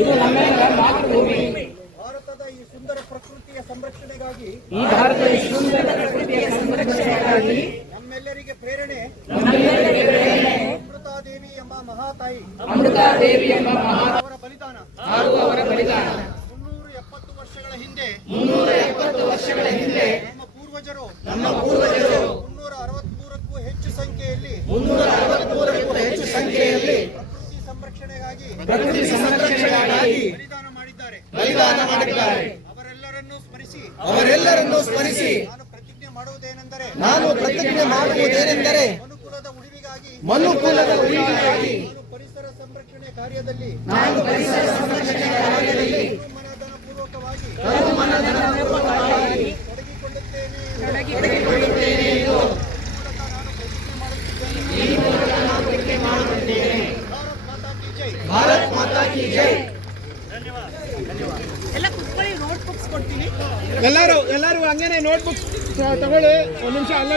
ಇದು ನಮ್ಮೆಲ್ಲರ ಮಾತೃಭೂಮಿ. ಭಾರತದ ಈ ಸುಂದರ ಪ್ರಕೃತಿಯ ಸಂರಕ್ಷಣೆಗಾಗಿ ನಮ್ಮೆಲ್ಲರಿಗೆ ಪ್ರೇರಣೆ ಅಮೃತಾದೇವಿ ಎಂಬ ಮಹಾತಾಯಿ ಅವರ ಬಲಿದಾನ 370 ವರ್ಷಗಳ ಹಿಂದೆ ನಮ್ಮ ಪೂರ್ವಜರು 363ಕ್ಕೂ ಹೆಚ್ಚು ಸಂಖ್ಯೆಯಲ್ಲಿ ಪ್ರಕೃತಿ ಸಂರಕ್ಷಣೆಗಾಗಿ ಬಲಿದಾನ ಮಾಡಿದ್ದಾರೆ. ಅವರೆಲ್ಲರನ್ನೂ ಸ್ಮರಿಸಿ ನಾನು ಪ್ರತಿಜ್ಞೆ ಮಾಡುವುದೇನೆಂದರೆ ಮನುಕುಲದ ಉಳಿವಿಗಾಗಿ ಪರಿಸರ ಸಂರಕ್ಷಣೆ ಕಾರ್ಯದಲ್ಲಿ ಮನಃಪೂರ್ವಕವಾಗಿ ತೊಡಗಿಕೊಳ್ಳುತ್ತೇನೆ ಎಂದು ಭಾರತ್ ಮಾತಾ ಕಿ ಜೈ. ಎಲ್ಲ ಕುತ್ಕೊಳ್ಳಿ, ನೋಟ್ ಬುಕ್ಸ್ ಕೊಡ್ತೀನಿ. ಎಲ್ಲರೂ ಹಂಗೇನೆ ನೋಟ್ ಬುಕ್ಸ್ ತಗೊಳ್ಳಿ. ಒಂದು ನಿಮಿಷ ಅಲ್ಲ